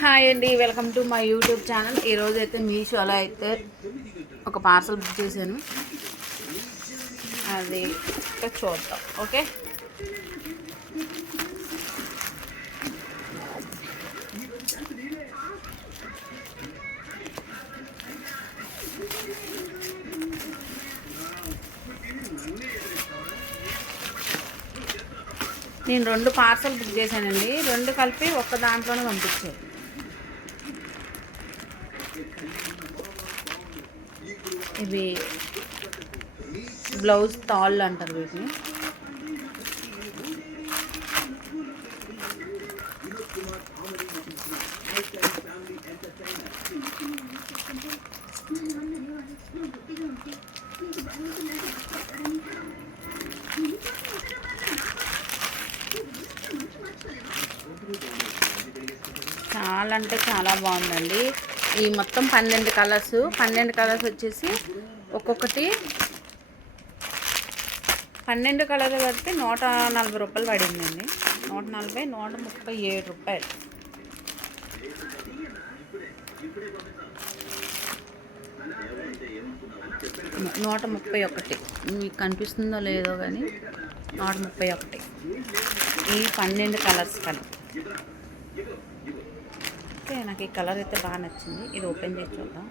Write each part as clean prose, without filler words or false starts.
Hi అండి, welcome to my YouTube channel. ఈరోజు అయితే మీషోలో అయితే ఒక పార్సల్ బుక్ చేశాను. అది చూద్దాం. ఓకే, నేను 2 పార్సల్ బుక్ చేశానండి. 2 కలిపి ఒక్క దాంట్లోనే పంపించారు. ఇవి బ్లౌజ్ తాళ్ళు అంటారు వీటిని. చాలా అంటే చాలా బాగుందండి. ఈ మొత్తం 12 కలర్స్ వచ్చేసి ఒక్కొక్కటి 12 కలర్లు కలిపి 140 రూపాయలు పడిందండి. 140, 137 రూపాయలు. నూట 31. మీకు కనిపిస్తుందో లేదో కానీ 131. ఈ 12 కలర్స్ కలిపి. ఓకే, నాకు ఈ కలర్ అయితే బాగా నచ్చింది. ఇది ఓపెన్ చేసి చూద్దాం.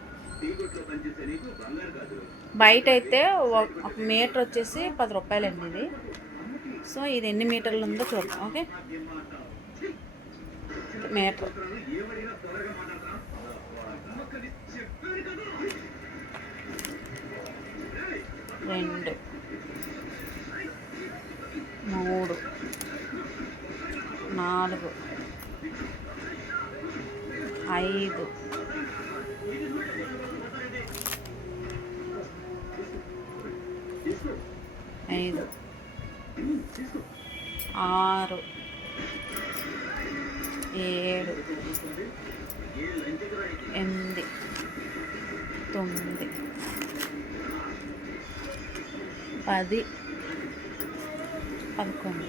బయట అయితే 1 మీటర్ వచ్చేసి 10 రూపాయలండి ఇది. సో ఇది ఎన్ని మీటర్లు ఉందో చూద్దాం. Okay, metre 2, 3, 4, 5, 6, 7, 8, 9, 10, 11.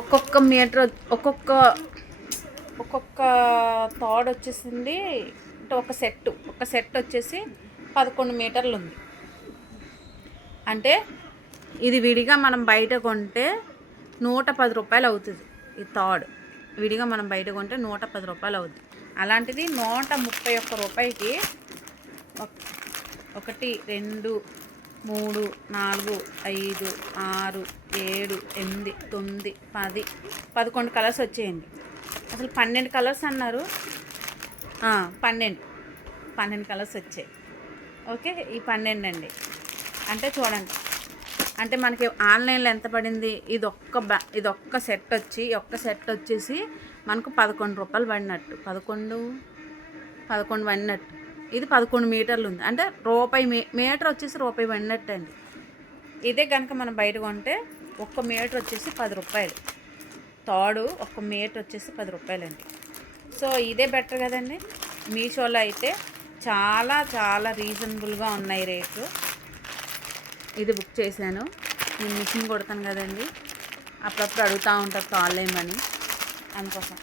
ఒక్కొక్క మీటర్ ఒక్కొక్క తాడు వచ్చేసింది. అంటే ఒక సెట్ వచ్చేసి 11 మీటర్లు ఉంది. అంటే ఇది విడిగా మనం బయట కొంటే 110 రూపాయలు అవుతుంది. ఈ తాడు విడిగా మనం బయట కొంటే 110 రూపాయలు అవుతుంది. అలాంటిది 131 రూపాయకి 1, 2, 3, 4, 5, 6, 7, 8, 9, 10, 11 కలర్స్ వచ్చేయండి. అసలు 12 కలర్స్ అన్నారు. 12 కలర్స్ వచ్చాయి. ఓకే, ఈ 12 అండి. అంటే చూడండి, అంటే మనకి ఆన్లైన్లో ఎంత పడింది? ఇది ఒక్క సెట్ వచ్చేసి మనకు 11 రూపాయలు పడినట్టు. 11 పడినట్టు. ఇది 11 మీటర్లు ఉంది. అంటే మీటర్ వచ్చేసి రూపాయి పడినట్టు అండి. ఇదే కనుక మనం బయట కొంటే 1 మీటర్ వచ్చేసి 10 రూపాయలు. తాడు 1 మీటర్ వచ్చేసి 10 రూపాయలండి. సో ఇదే బెటర్ కదండి. మీషోలో అయితే చాలా చాలా రీజనబుల్గా ఉన్నాయి రేట్లు. ఇది బుక్ చేశాను. నేను మిషన్ కొడతాను కదండి, అప్పుడప్పుడు అడుగుతూ ఉంటారు తాళ్ళు ఏమని, అందుకోసం.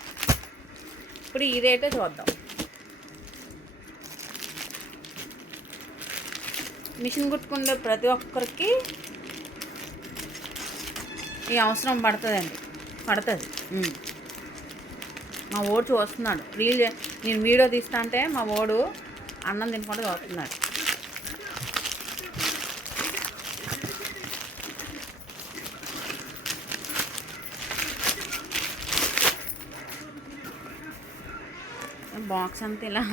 ఇప్పుడు ఈ రేటే చూద్దాం. మిషన్ కుట్టుకుంటే ప్రతి ఒక్కరికి ఈ అవసరం పడుతుంది. మా ఓడు చూస్తున్నాడు. నేను వీడియో తీస్తా అంటే మా ఓడు అన్నం తినకుండా చూస్తున్నాడు. బాక్స్ అంతా ఇలా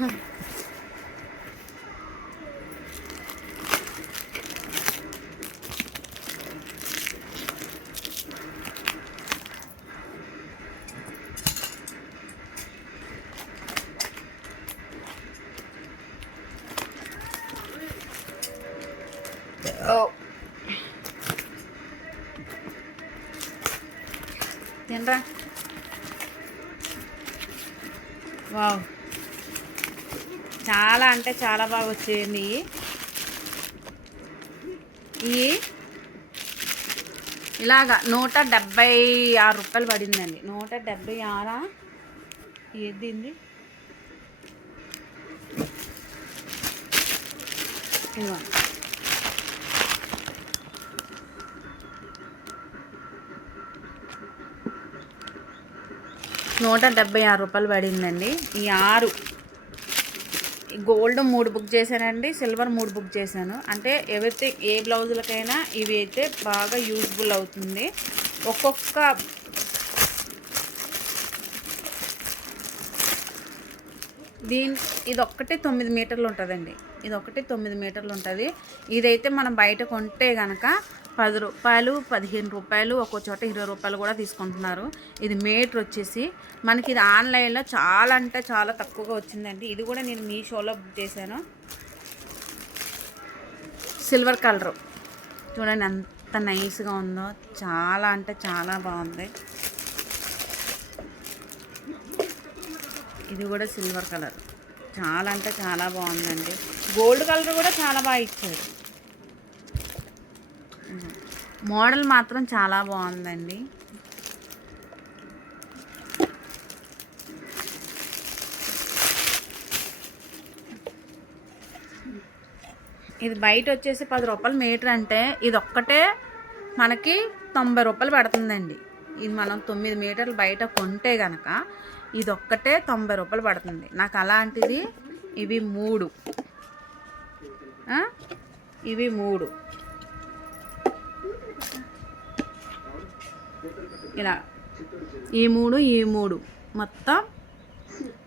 తినరా. వావ్, చాలా అంటే చాలా బాగా వచ్చేయండి. ఈ ఇలాగా 176 రూపాయలు పడిందండి. 176 ఏది ఇదిగో 176 రూపాయలు పడిందండి. ఈ 6 గోల్డ్ 3 బుక్ చేశానండి, సిల్వర్ 3 బుక్ చేశాను. అంటే ఎవరైతే ఏ బ్లౌజులకైనా ఇవి అయితే బాగా యూజ్ఫుల్ అవుతుంది. ఒక్కొక్క ఇదొక్కటి 9 మీటర్లు ఉంటుందండి. ఇదొక్కటి 9 మీటర్లు ఉంటుంది. ఇదైతే మనం బయట కొంటే కనుక 10 రూపాయలు, 15 రూపాయలు, ఒక్కో చోట 20 రూపాయలు కూడా తీసుకుంటున్నారు. ఇది మీటర్ వచ్చేసి మనకి ఇది ఆన్లైన్లో చాలా అంటే చాలా తక్కువగా వచ్చిందండి. ఇది కూడా నేను మీషోలో బుక్ చేశాను. సిల్వర్ కలరు చూడండి ఎంత నైస్గా ఉందో, చాలా అంటే చాలా బాగుంది. ఇది కూడా సిల్వర్ కలర్, చాలా అంటే చాలా బాగుందండి. గోల్డ్ కలర్ కూడా చాలా బాగా ఇచ్చారు. మోడల్ మాత్రం చాలా బాగుందండి. ఇది బయట వచ్చేసి 10 రూపాయలు మీటర్ అంటే ఇది ఒక్కటే మనకి 90 రూపాయలు పడుతుందండి. ఇది మనం 9 మీటర్లు బయట కొంటే కనుక ఇది ఒక్కటే 90 రూపాయలు పడుతుంది. నాకు అలాంటిది ఇవి 3 ఇలా ఈ 3 మొత్తం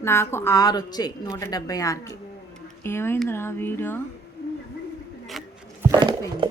నాకు 6 వచ్చాయి 176కి. ఏమైందిరా వీడియో అయిపోయింది.